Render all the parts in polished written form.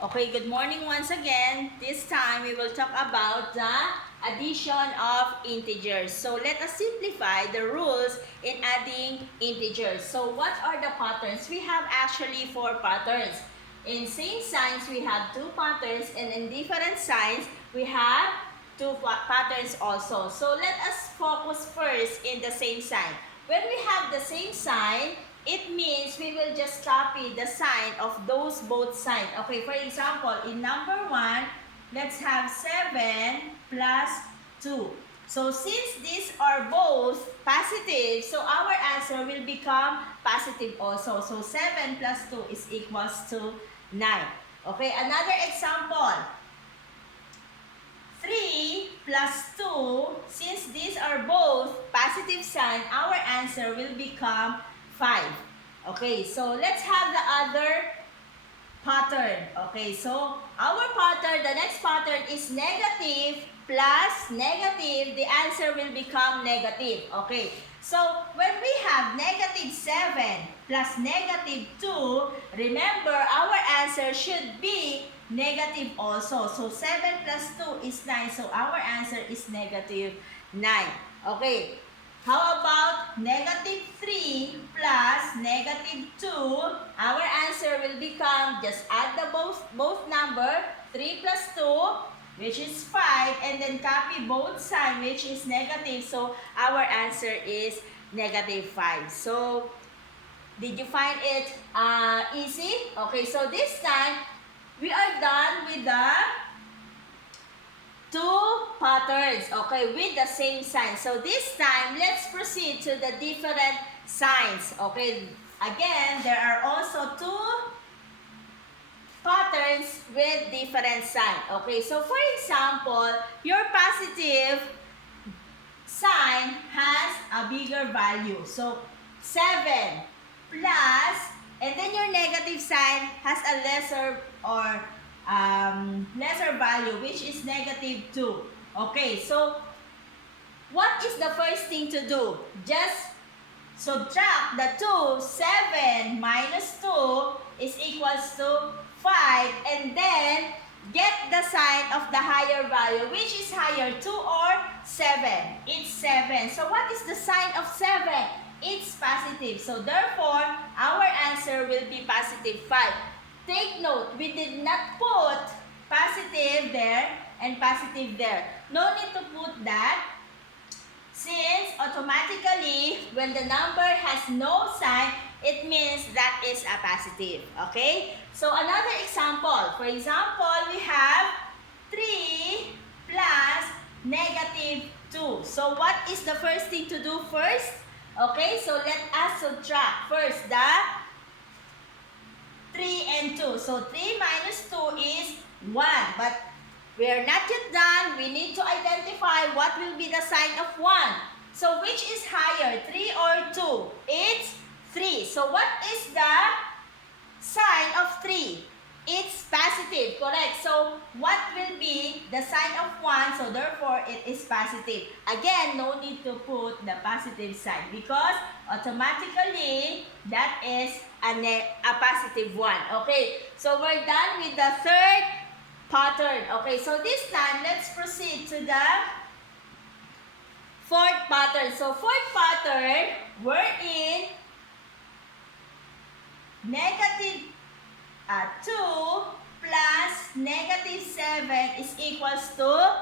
Okay, good morning once again. This time we will talk about the addition of integers. So let us simplify the rules in adding integers. So what are the patterns? We have actually 4 patterns. In same signs, we have 2 patterns, and in different signs, we have 2 patterns also. So let us focus first in the same sign. When we have the same sign, it means we will just copy the sign of those both signs. Okay, for example, in number 1, let's have 7 plus 2. So since these are both positive, so our answer will become positive also. So 7 plus 2 is equals to 9. Okay, another example. 3 plus 2, since these are both positive sign, our answer will become 5. Okay, so let's have the other pattern. Okay, so our pattern, the next pattern is negative plus negative. The answer will become negative. Okay, so when we have negative 7 plus negative 2, remember our answer should be negative also. So 7 plus 2 is 9. So our answer is negative 9. Okay. How about negative 3 plus negative 2? Our answer will become, just add the both number, 3 plus 2, which is 5, and then copy both sign, which is negative. So our answer is negative 5. So, did you find it easy? Okay, so this time, we are done with the 2 patterns, okay, with the same sign. So this time, let's proceed to the different signs, okay. Again, there are also 2 patterns with different sign, okay. So for example, your positive sign has a bigger value. So 7 plus, and then your negative sign has a lesser or lesser value, which is negative 2. Okay, so what is the first thing to do? Just subtract the 2. 7 minus 2 is equals to 5, and then get the sign of the higher value. Which is higher, 2 or 7? It's 7. So what is the sign of 7? It's positive. So therefore, our answer will be positive 5. Take note, we did not put positive there and positive there. No need to put that, since automatically, when the number has no sign, it means that is a positive. Okay? So another example. For example, we have 3 plus negative 2. So what is the first thing to do first? Okay, so let us subtract first the 3 and 2. So 3 minus 2 is 1. But we are not yet done. We need to identify what will be the sign of 1. So which is higher, 3 or 2? It's 3. So what is the sign of 3? It's positive, correct? So what will be the sign of 1? So therefore, it is positive. Again, no need to put the positive sign because automatically that is a positive 1. Okay, so we're done with the third pattern. Okay, so this time, let's proceed to the fourth pattern. So fourth pattern, we're in negative 2 plus negative 7 is equals to,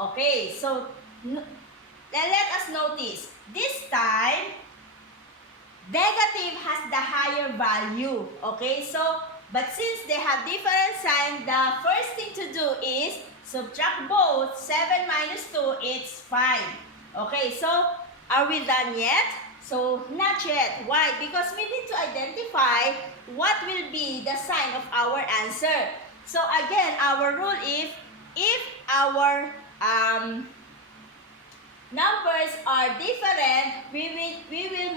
okay, so let us notice, this time, negative has the higher value, okay, so, but since they have different sign, the first thing to do is subtract both. 7 minus 2, it's 5. Okay, so are we done yet? So not yet. Why? Because we need to identify what will be the sign of our answer. So again, our rule is if our numbers are different, we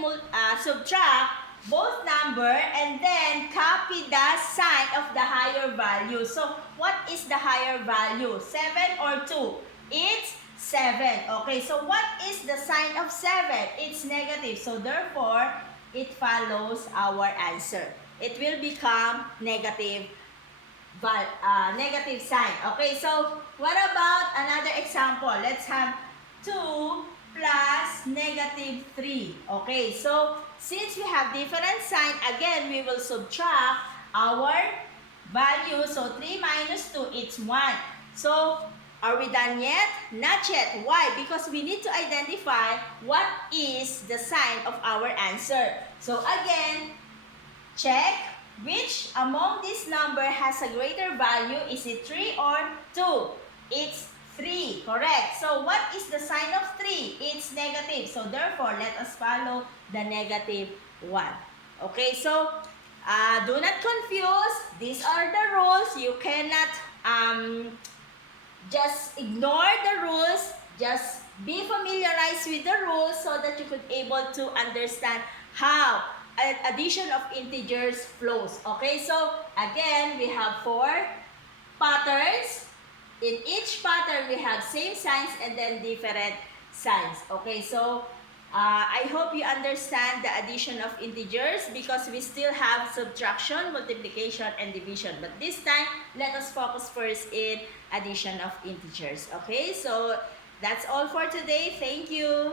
will subtract both number and then copy the sign of the higher value. So what is the higher value? 7 or 2? It's 7. Okay, so what is the sign of 7? It's negative. So therefore, it follows our answer. It will become negative negative sign. Okay, so what about another example? Let's have 2 plus negative 3. Okay, so since we have different sign, again, we will subtract our value. So 3 minus 2, it's 1. So, are we done yet? Not yet. Why? Because we need to identify what is the sign of our answer. So, again, check which among this number has a greater value. Is it 3 or 2? It's 3. Correct. So, what is the sign of 3? It's negative. So, therefore, let us follow the negative 1. Okay, so, do not confuse. These are the rules. You cannot just ignore the rules. Just be familiarized with the rules so that you could able to understand how addition of integers flows. Okay, so again, we have 4 patterns. In each pattern, we have same signs and then different signs. Okay, so I hope you understand the addition of integers because we still have subtraction, multiplication, and division. But this time, let us focus first in addition of integers. Okay, so that's all for today. Thank you.